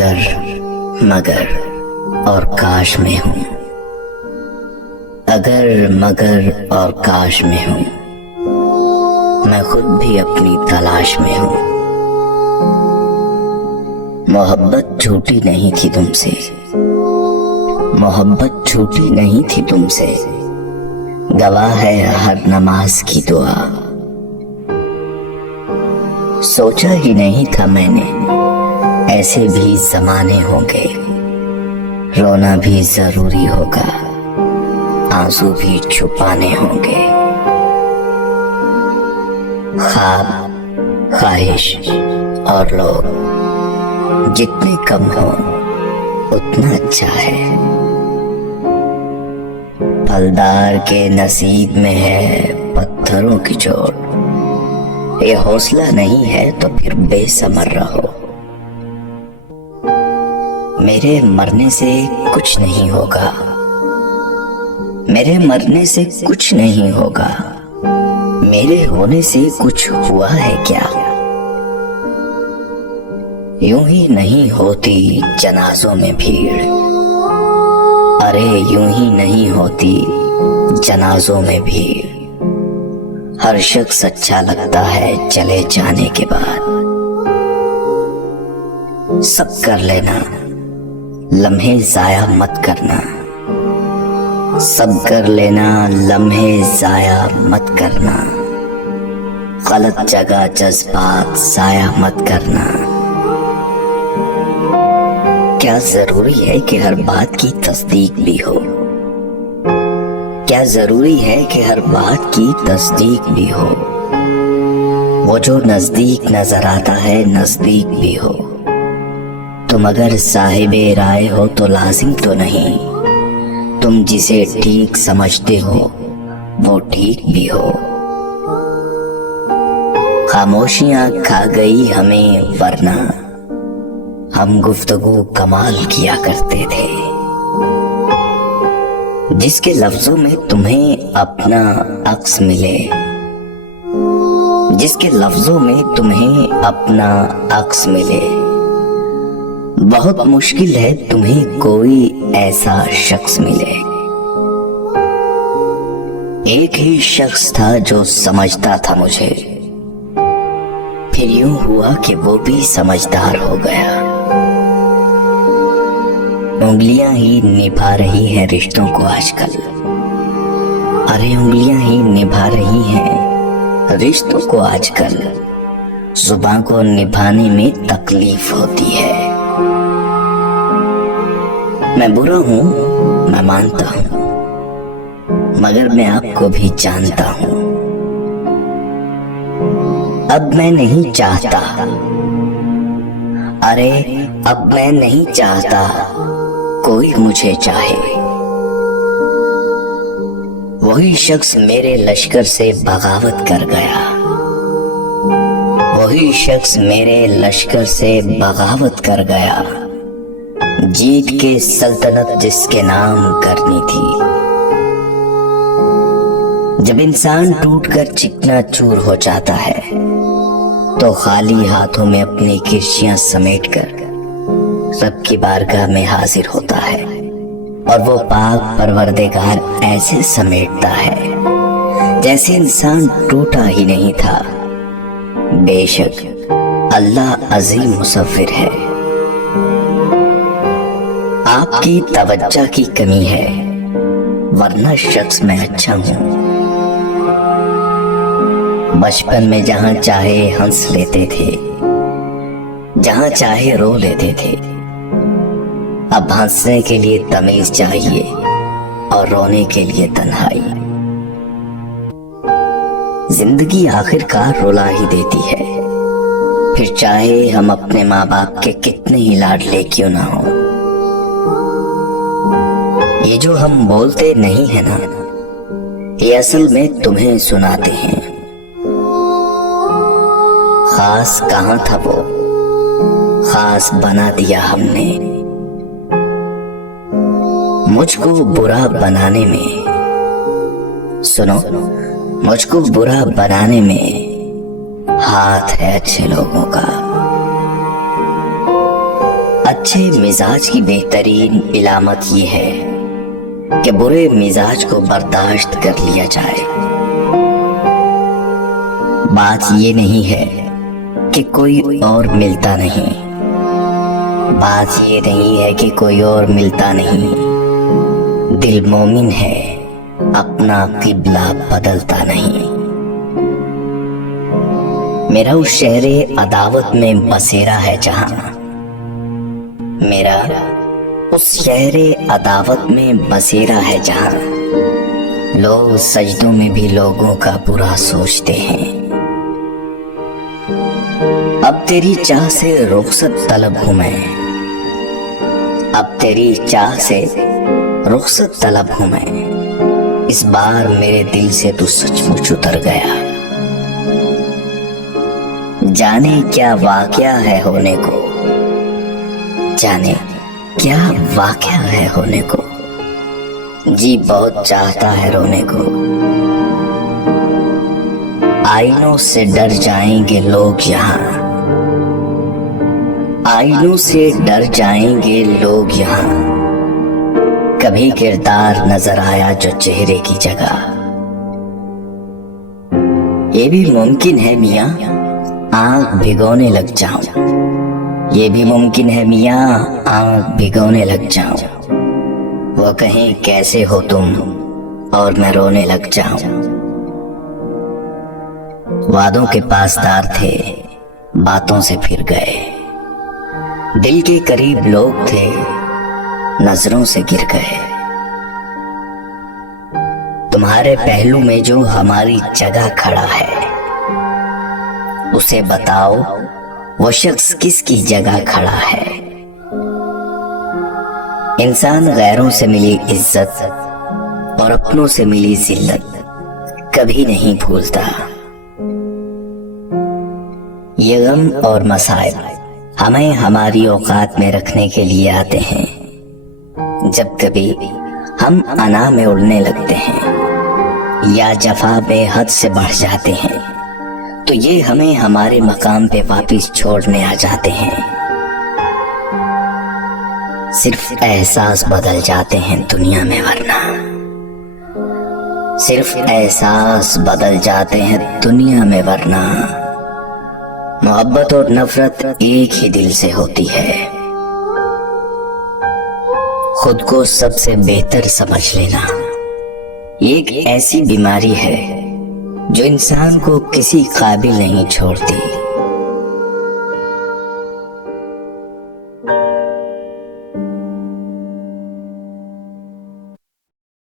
अगर मगर और काश में हूँ, अगर मगर और काश में हूँ, मैं खुद भी अपनी तलाश में हूँ। मोहब्बत झूठी नहीं थी तुमसे, मोहब्बत झूठी नहीं थी तुमसे, गवाह है हर नमाज की दुआ। सोचा ही नहीं था मैंने ऐसे भी ज़माने होंगे, रोना भी जरूरी होगा, आंसू भी छुपाने होंगे। ख्वाब, ख्वाहिश और लोग जितने कम हो उतना अच्छा है। फलदार के नसीब में है पत्थरों की चोट, ये हौसला नहीं है तो फिर बेसमर रहो। मेरे मरने से कुछ नहीं होगा, मेरे मरने से कुछ नहीं होगा, मेरे होने से कुछ हुआ है क्या? यूं ही नहीं होती जनाजों में भीड़, अरे यूं ही नहीं होती जनाजों में भीड़। हर शख्स अच्छा लगता है चले जाने के बाद। सब कर लेना, लम्हे जाया मत करना, सब कर लेना, लम्हे जाया मत करना। गलत जगह जज्बात जाया मत करना। क्या जरूरी है कि हर बात की तस्दीक भी हो? क्या जरूरी है कि हर बात की तस्दीक भी हो? वो जो नजदीक नजर आता है नजदीक भी हो। तुम अगर साहिबे राय हो तो लाजिम तो नहीं, तुम जिसे ठीक समझते हो वो ठीक भी हो। खामोशियां खा गई हमें, वरना हम गुफ्तगू कमाल किया करते थे। जिसके लफ्जों में तुम्हें अपना अक्स मिले, जिसके लफ्जों में तुम्हें अपना अक्स मिले, बहुत मुश्किल है तुम्हें कोई ऐसा शख्स मिले। एक ही शख्स था जो समझता था मुझे, फिर यूं हुआ कि वो भी समझदार हो गया। उंगलियां ही निभा रही हैं रिश्तों को आजकल, अरे उंगलियां ही निभा रही हैं रिश्तों को आजकल। जुबान को निभाने में तकलीफ होती है। मैं बुरा हूं, मैं मानता हूं, मगर मैं आपको भी जानता हूं। अब मैं नहीं चाहता, अरे अब मैं नहीं चाहता कोई मुझे चाहे। वही शख्स मेरे लश्कर से बगावत कर गया, वही शख्स मेरे लश्कर से बगावत कर गया। जीत के सल्तनत जिसके नाम करनी थी। जब इंसान टूटकर चिकना चूर हो जाता है तो खाली हाथों में अपनी किर्शियां समेटकर रब की बारगाह में हाजिर होता है, और वो पाक परवरदिगार ऐसे समेटता है जैसे इंसान टूटा ही नहीं था। बेशक अल्लाह अजीम मुसव्विर है। आपकी तवज्जो की कमी है, वरना शख्स मैं अच्छा हूं। बचपन में जहां चाहे हंस लेते थे, जहां चाहे रो लेते थे। अब हंसने के लिए तमीज चाहिए और रोने के लिए तन्हाई। जिंदगी आखिरकार रुला ही देती है, फिर चाहे हम अपने माँ बाप के कितने ही लाडले क्यों ना हो। ये जो हम बोलते नहीं है ना, ये असल में तुम्हें सुनाते हैं। खास कहाँ था वो, खास बना दिया हमने। मुझको बुरा बनाने में, सुनो, मुझको बुरा बनाने में हाथ है अच्छे लोगों का। अच्छे मिजाज की बेहतरीन इलामत ये है कि बुरे मिजाज को बर्दाश्त कर लिया जाए। बात ये नहीं है कि कोई और मिलता नहीं, बात ये नहीं है कि कोई और मिलता नहीं। दिल मोमिन है, अपना किबला बदलता नहीं। मेरा उस शहरे अदावत में बसेरा है जहां, मेरा उस शहरे अदावत में बसेरा है जहां लोग सजदों में भी लोगों का बुरा सोचते हैं। अब तेरी चाह से रुखसत तलब हूं मैं, अब तेरी चाह से रुखसत तलब हूं मैं। इस बार मेरे दिल से तू सचमुच उतर गया। जाने क्या वाकया है होने को, जाने क्या वाकया है होने को। जी बहुत चाहता है रोने को। आईनों से डर जाएंगे लोग यहाँ, आईनों से डर जाएंगे लोग यहाँ। कभी किरदार नजर आया जो चेहरे की जगह। ये भी मुमकिन है मियां आंख भिगोने लग जाऊं, ये भी मुमकिन है मियां आंख भिगोने लग जाऊं। वो कहीं कैसे हो तुम और मैं रोने लग जाऊं। वादों के पासदार थे, बातों से फिर गए। दिल के करीब लोग थे, नजरों से गिर गए। तुम्हारे पहलू में जो हमारी जगह खड़ा है, उसे बताओ वो शख्स किसकी जगह खड़ा है। इंसान गैरों से मिली इज्जत और अपनों से मिली जिल्लत कभी नहीं भूलता। ये गम और मसाइब हमें हमारी औकात में रखने के लिए आते हैं। जब कभी हम अना में उड़ने लगते हैं या जफा बेहद से बढ़ जाते हैं, तो ये हमें हमारे मकाम पे वापस छोड़ने आ जाते हैं। सिर्फ एहसास बदल जाते हैं दुनिया में, वरना सिर्फ एहसास बदल जाते हैं दुनिया में, वरना मोहब्बत और नफरत एक ही दिल से होती है। खुद को सबसे बेहतर समझ लेना एक ऐसी बीमारी है जो इंसान को किसी काबिल नहीं छोड़ती।